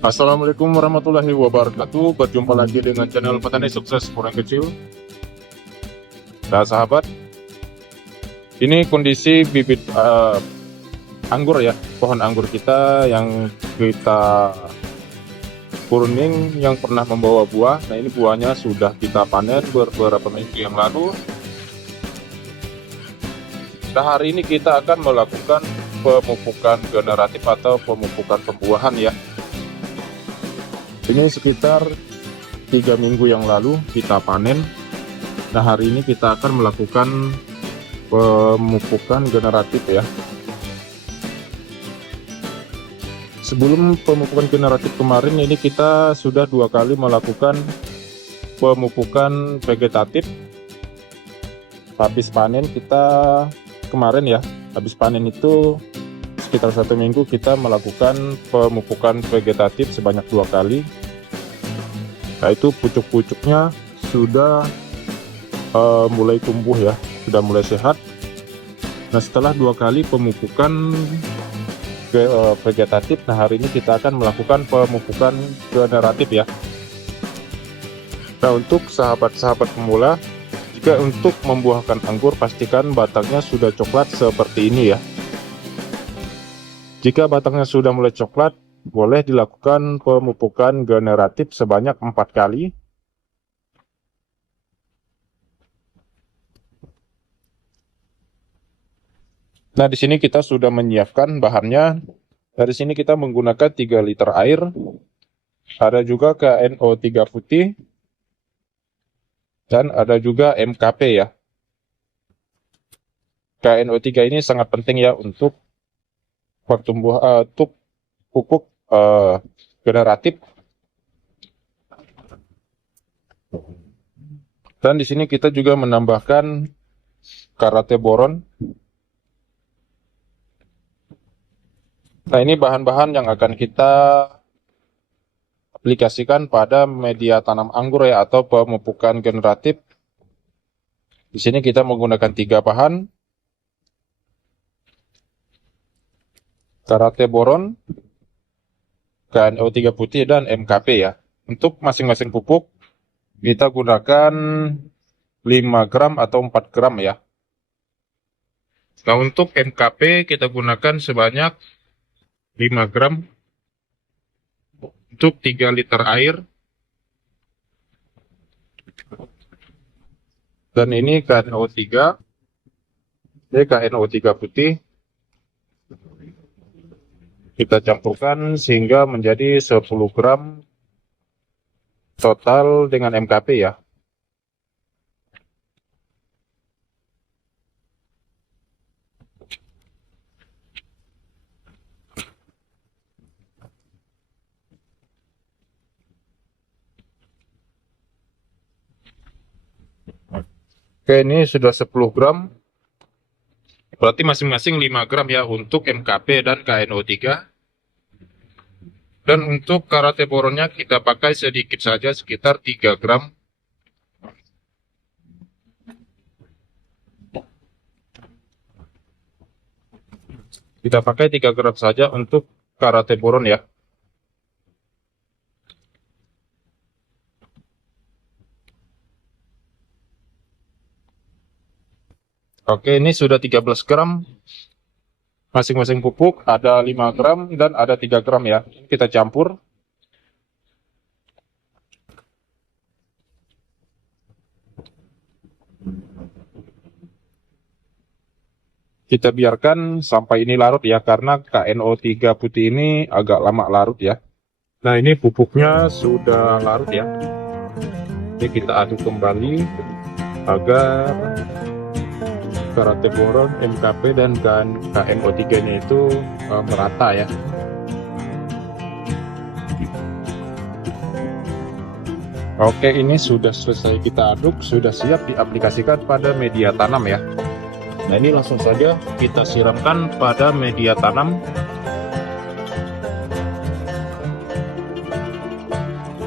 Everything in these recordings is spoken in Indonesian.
Assalamualaikum warahmatullahi wabarakatuh. Berjumpa lagi dengan channel Petani Sukses Kurang Kecil. Nah sahabat, ini kondisi bibit anggur ya, pohon anggur kita yang kita kuning yang pernah membawa buah. Nah ini buahnya sudah kita panen beberapa minggu yang lalu. Nah hari ini kita akan melakukan pemupukan generatif atau pemupukan pembuahan ya. Ini sekitar 3 minggu yang lalu kita panen. Nah hari ini kita akan melakukan pemupukan generatif ya. Sebelum pemupukan generatif kemarin ini kita sudah 2 kali melakukan pemupukan vegetatif. Habis panen kita kemarin ya, habis panen itu sekitar 1 minggu kita melakukan pemupukan vegetatif sebanyak 2 kali. Nah itu pucuk-pucuknya sudah mulai tumbuh ya, sudah mulai sehat. Nah setelah 2 kali pemupukan vegetatif, nah hari ini kita akan melakukan pemupukan generatif ya. Nah untuk sahabat-sahabat pemula, jika untuk membuahkan anggur pastikan batangnya sudah coklat seperti ini ya. Jika batangnya sudah mulai coklat, boleh dilakukan pemupukan generatif sebanyak 4 kali. Nah, di sini kita sudah menyiapkan bahannya. Dari sini kita menggunakan 3 liter air. Ada juga KNO3 putih. Dan ada juga MKP ya. KNO3 ini sangat penting ya untuk pertumbuhan, untuk pupuk generatif. Dan di sini kita juga menambahkan karate boron. Nah, ini bahan-bahan yang akan kita aplikasikan pada media tanam anggur ya, atau pemupukan generatif. Di sini kita menggunakan 3 bahan. Karate boron, KNO3 putih, dan MKP ya. Untuk masing-masing pupuk kita gunakan 5 gram atau 4 gram ya. Nah untuk MKP kita gunakan sebanyak 5 gram untuk 3 liter air. Dan ini KNO3, ini KNO3 putih. Kita campurkan sehingga menjadi 10 gram total dengan MKP ya. Oke, ini sudah 10 gram. Berarti masing-masing 5 gram ya untuk MKP dan KNO3. Dan untuk karate boronnya kita pakai sedikit saja, sekitar 3 gram. Kita pakai 3 gram saja untuk karate boron ya. Oke, ini sudah 13 gram. Masing-masing pupuk ada 5 gram dan ada 3 gram ya. Kita campur. Kita biarkan sampai ini larut ya, karena KNO3 putih ini agak lama larut ya. Nah ini pupuknya sudah larut ya. Jadi kita aduk kembali agar karate boron, MKP, dan KNO3 nya itu merata ya. Oke, ini sudah selesai kita aduk, sudah siap diaplikasikan pada media tanam ya. Nah ini langsung saja kita siramkan pada media tanam.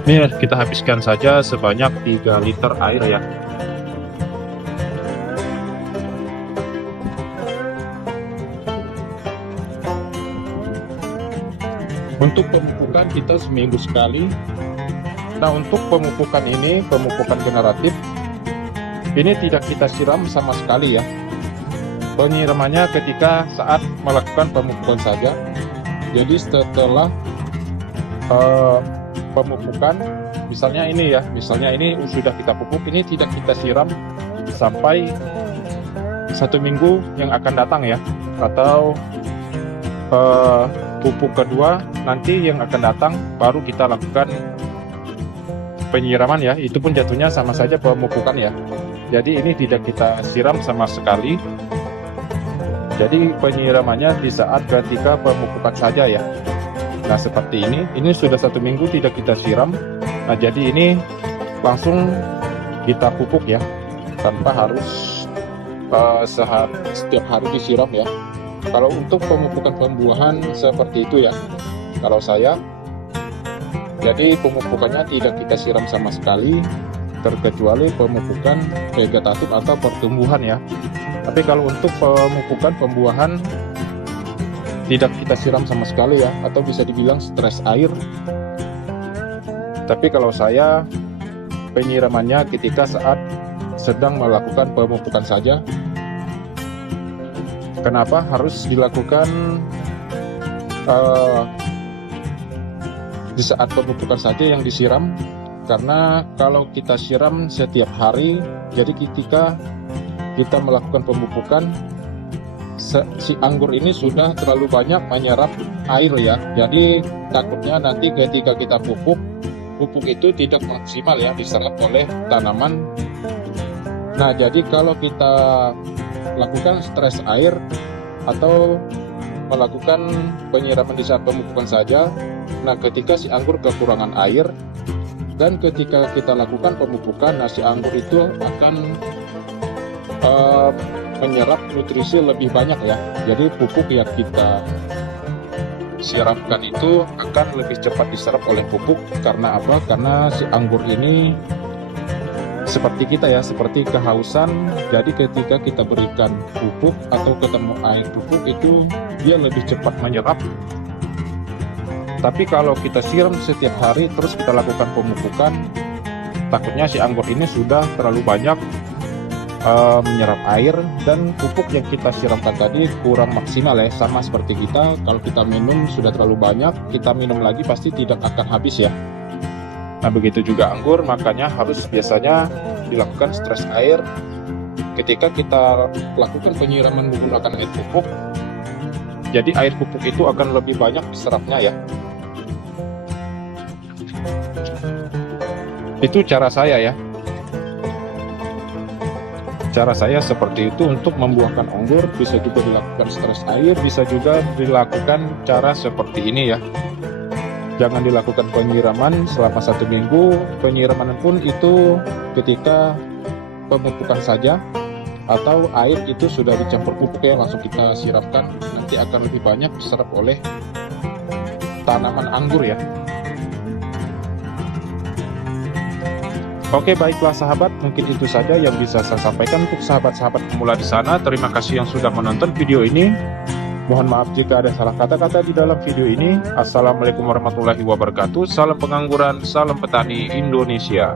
Ini kita habiskan saja sebanyak 3 liter air ya. Untuk pemupukan kita seminggu sekali. Nah, untuk pemupukan ini, pemupukan generatif, ini tidak kita siram sama sekali ya. Penyiramannya ketika saat melakukan pemupukan saja. Jadi setelah pemupukan, misalnya ini sudah kita pupuk, ini tidak kita siram sampai 1 minggu yang akan datang ya, atau pupuk kedua nanti yang akan datang baru kita lakukan penyiraman ya. Itu pun jatuhnya sama saja pemupukan ya. Jadi ini tidak kita siram sama sekali. Jadi penyiramannya di saat ketika pemupukan saja ya. Nah seperti ini sudah 1 minggu tidak kita siram. Nah jadi ini langsung kita pupuk ya, tanpa harus setiap hari disiram ya. Kalau untuk pemupukan pembuahan seperti itu ya, kalau saya, jadi pemupukannya tidak kita siram sama sekali, terkecuali pemupukan vegetatif atau pertumbuhan ya. Tapi kalau untuk pemupukan pembuahan tidak kita siram sama sekali ya, atau bisa dibilang stres air. Tapi kalau saya, penyiramannya ketika saat sedang melakukan pemupukan saja. Kenapa harus dilakukan di saat pemupukan saja yang disiram? Karena kalau kita siram setiap hari, jadi ketika kita melakukan pemupukan, si anggur ini sudah terlalu banyak menyerap air ya. Jadi takutnya nanti ketika kita pupuk itu tidak maksimal ya diserap oleh tanaman. Nah jadi kalau kita lakukan stres air atau melakukan penyiraman di saat pemupukan saja, nah ketika si anggur kekurangan air dan ketika kita lakukan pemupukan, nah si anggur itu akan menyerap nutrisi lebih banyak ya. Jadi pupuk yang kita siramkan itu akan lebih cepat diserap oleh pupuk. Karena apa? Karena si anggur ini seperti kita ya, seperti kehausan. Jadi ketika kita berikan pupuk atau ketemu air pupuk itu dia lebih cepat menyerap. Tapi kalau kita siram setiap hari terus kita lakukan pemupukan, takutnya si anggur ini sudah terlalu banyak menyerap air dan pupuk yang kita siramkan tadi kurang maksimal ya. Sama seperti kita, kalau kita minum sudah terlalu banyak, kita minum lagi pasti tidak akan habis ya. Nah begitu juga anggur, makanya harus biasanya dilakukan stres air. Ketika kita lakukan penyiraman menggunakan air pupuk, jadi air pupuk itu akan lebih banyak diserapnya ya. Itu cara saya ya. Cara saya seperti itu untuk membuahkan anggur. Bisa juga dilakukan stres air, bisa juga dilakukan cara seperti ini ya. Jangan dilakukan penyiraman selama 1 minggu. Penyiraman pun itu ketika pemupukan saja, atau air itu sudah dicampur pupuk ya, langsung kita siramkan. Nanti akan lebih banyak diserap oleh tanaman anggur ya. Oke, baiklah sahabat, mungkin itu saja yang bisa saya sampaikan untuk sahabat-sahabat pemula di sana. Terima kasih yang sudah menonton video ini. Mohon maaf jika ada salah kata-kata di dalam video ini. Assalamualaikum warahmatullahi wabarakatuh. Salam pengangguran, salam petani Indonesia.